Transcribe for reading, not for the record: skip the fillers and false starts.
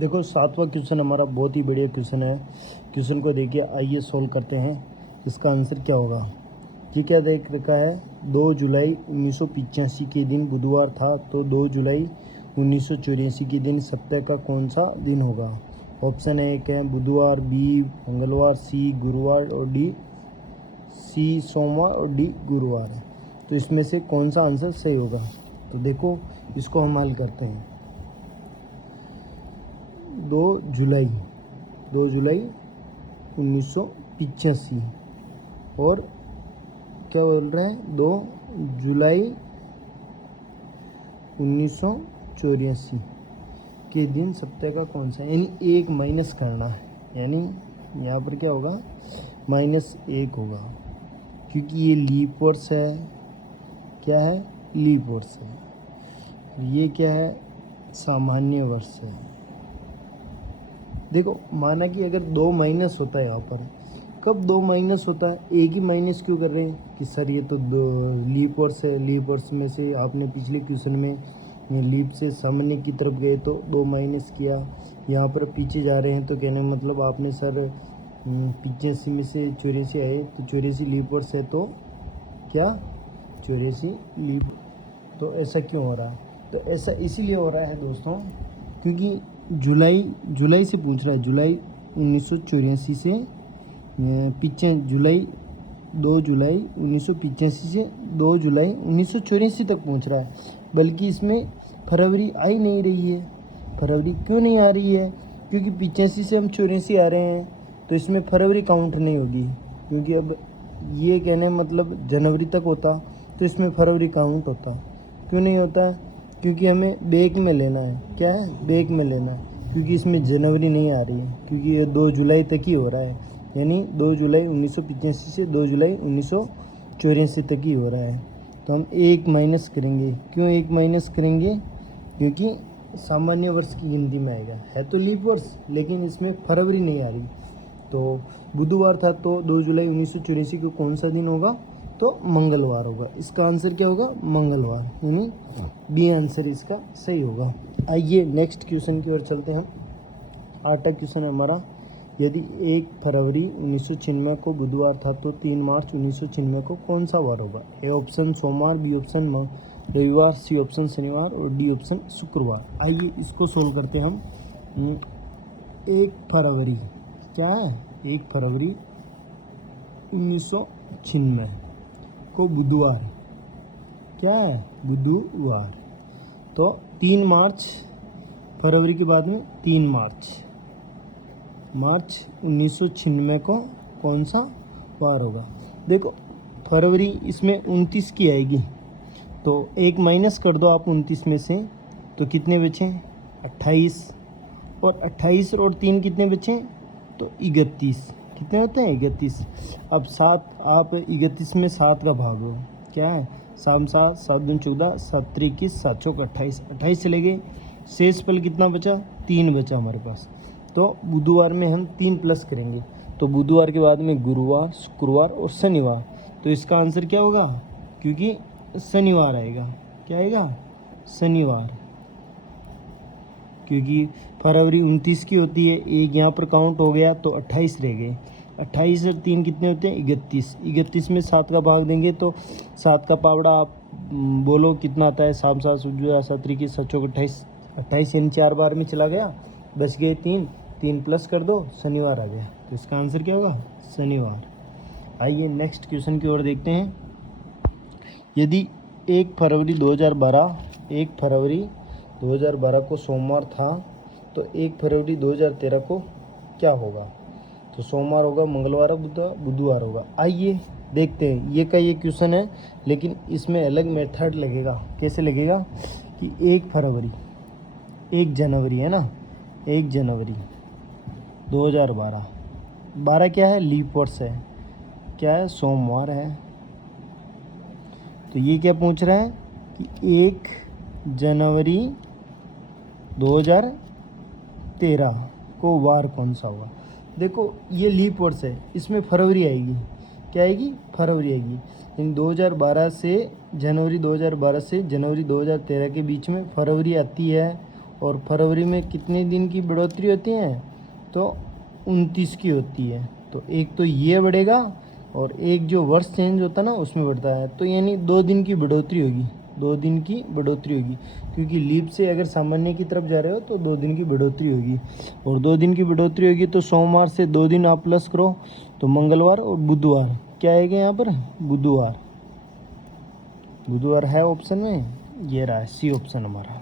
देखो 7वां क्वेश्चन हमारा बहुत ही बढ़िया क्वेश्चन है। क्वेश्चन को देखिए, आइए सोल्व करते हैं। इसका आंसर क्या होगा। ये क्या देख रखा है, 2 जुलाई 1985 के दिन बुधवार था, तो 2 जुलाई 1984 के दिन सप्ताह का कौन सा दिन होगा। ऑप्शन है, एक है बुधवार, बी मंगलवार, सी गुरुवार और डी सी सोमवार और डी गुरुवार है। तो इसमें से कौन सा आंसर सही होगा। तो देखो इसको हम हल करते हैं। 2 जुलाई 1985 और क्या बोल रहे हैं, 2 जुलाई 1984 के दिन सप्ताह का कौन सा, यानी एक माइनस करना है, यानी यहाँ पर क्या होगा, -1 होगा, क्योंकि ये लीप वर्ष है। क्या है, लीप वर्ष है। ये क्या है, सामान्य वर्ष है। देखो माना कि अगर 2 माइनस होता है, यहाँ पर कब 2 माइनस होता है, एक ही माइनस क्यों कर रहे हैं कि सर ये तो लीप वर्ष है। लीप वर्ष में से आपने पिछले क्वेश्चन में लीप से सामान्य की तरफ गए तो 2 माइनस किया, यहाँ पर पीछे जा रहे हैं तो कहने का मतलब आपने सर 85 में से 84 आए तो 84 लीप वर्ष है, तो क्या 84 लीप। तो ऐसा क्यों हो रहा है, तो ऐसा इसीलिए हो रहा है दोस्तों, क्योंकि जुलाई से पूछ रहा है। जुलाई 1984 से जुलाई 2 जुलाई 1985 से 2 जुलाई 1984 तक पहुंच रहा है, बल्कि इसमें फरवरी आ ही नहीं रही है। फरवरी क्यों नहीं आ रही है, क्योंकि 85 से हम 84 आ रहे हैं, तो इसमें फरवरी काउंट नहीं होगी, क्योंकि अब ये कहने मतलब जनवरी तक होता तो इसमें फरवरी काउंट होता। क्यों नहीं होता है, क्योंकि हमें बैक में लेना है। क्या है, बैक में लेना है, क्योंकि इसमें जनवरी नहीं आ रही है, क्योंकि ये 2 जुलाई तक ही हो रहा है, यानी 2 जुलाई 1985 से 2 जुलाई 1984 तक ही हो रहा है। तो हम एक माइनस करेंगे। क्यों एक माइनस करेंगे, क्योंकि सामान्य वर्ष की गिनती में आएगा, है तो लीप वर्ष, लेकिन इसमें फरवरी नहीं आ रही। तो बुधवार था, तो 2 जुलाई 1984 को कौन सा दिन होगा, तो मंगलवार होगा। इसका आंसर क्या होगा, मंगलवार, यानी बी आंसर इसका सही होगा। आइए नेक्स्ट क्वेश्चन की ओर चलते हैं। 8वां क्वेश्चन है हमारा, यदि 1 फरवरी 1996 को बुधवार था, तो 3 मार्च 1996 को कौन सा वार होगा। ए ऑप्शन सोमवार, बी ऑप्शन रविवार, सी ऑप्शन शनिवार और डी ऑप्शन शुक्रवार। आइए इसको सोल्व करते हैं हम। 1 फरवरी क्या है, 1 फरवरी 1996 को बुधवार, क्या है, बुधवार। तो 3 मार्च, फरवरी के बाद में 3 मार्च 1996 को कौन सा वार होगा। देखो फरवरी इसमें 29 की आएगी, तो एक माइनस कर दो आप 29 में से, तो कितने बचे, 28, और 28 और 3 कितने बचे, तो 31। कितने होते हैं, 31। अब 7, आप 31 में 7 का भाग हो, क्या है, 7 7 7 दूनी 14, 7 3 21, 7 चौक 28, 28 चले गए। शेष पल कितना बचा, 3 बचा हमारे पास। तो बुधवार में हम 3 प्लस करेंगे, तो बुधवार के बाद में गुरुवार, शुक्रवार और शनिवार। तो इसका आंसर क्या होगा, क्योंकि शनिवार आएगा। क्या आएगा, शनिवार, क्योंकि फरवरी 29 की होती है, एक यहाँ पर काउंट हो गया तो 28 रह गए। 28 और 3 कितने होते हैं, 31। 31 में 7 का भाग देंगे तो 7 का पावड़ा आप बोलो कितना आता है, 7 7 7 3 7 चौक 28, 28 यानी 4 बार में चला गया, बच गए 3 प्लस कर दो, शनिवार आ गया। तो इसका आंसर क्या होगा, शनिवार। आइए नेक्स्ट क्वेश्चन की ओर देखते हैं। यदि 1 फरवरी 2012 को सोमवार था, तो 1 फरवरी 2013 को क्या होगा। तो सोमवार होगा, मंगलवार होगा, बुधवार होगा। आइए देखते हैं। ये क्वेश्चन है, लेकिन इसमें अलग मेथड लगेगा। कैसे लगेगा कि 1 फरवरी 1 जनवरी है ना, 1 जनवरी 2012, 12 क्या है, लीप वर्ष है, क्या है, सोमवार है। तो ये क्या पूछ रहा है कि 1 जनवरी 2013 को वार कौन सा होगा। देखो ये लीप वर्ष है, इसमें फरवरी आएगी। क्या आएगी, फरवरी आएगी। इन 2012 से जनवरी 2013 के बीच में फरवरी आती है, और फरवरी में कितने दिन की बढ़ोतरी होती है, तो 29 की होती है। तो एक तो ये बढ़ेगा और एक जो वर्ष चेंज होता है ना उसमें बढ़ता है, तो यानी 2 दिन की बढ़ोतरी होगी, 2 दिन की बढ़ोतरी होगी, क्योंकि लीप से अगर सामान्य की तरफ जा रहे हो तो 2 दिन की बढ़ोतरी होगी। और 2 दिन की बढ़ोतरी होगी तो सोमवार से 2 दिन आप प्लस करो तो मंगलवार और बुधवार, क्या आएगा यहाँ पर, बुधवार। बुधवार है ऑप्शन में, ये रहा सी ऑप्शन हमारा।